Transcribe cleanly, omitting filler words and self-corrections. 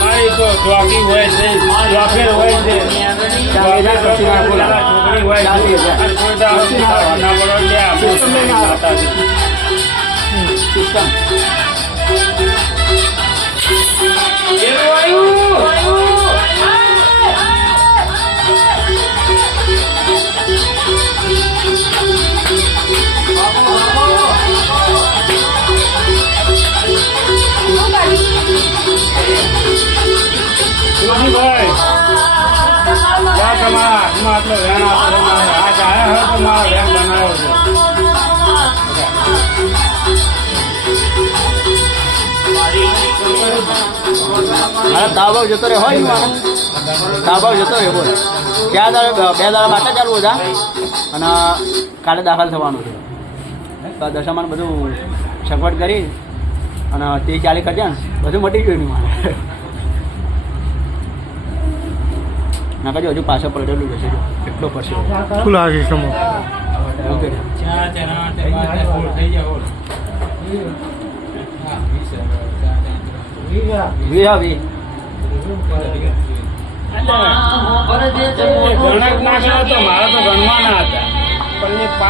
મારી તો ચોકી હોય છે, ચોફેર હોય છે, આટલો વેણ આજ આવ્યા હોય તો મારો વેણ બનાવ્યો છે. મારા તાબાવ જતો રહે હોય ને તાબાવ જતો રહે બોલ ક્યાં દાડે 2 દાડા માટે ચાલુ હતા અને કાલે દાખલ થવાનું છે. દશામાં બધું સગવડ કરી અને તે ચાલી કરજે ને બધું મટી ગયું મારે ના કજો હજુ પાછળ પલટેલું જશે એટલો પડશે શું લાગે છે ગણક ના કરો તો મારા તો ગણવાના હતા પણ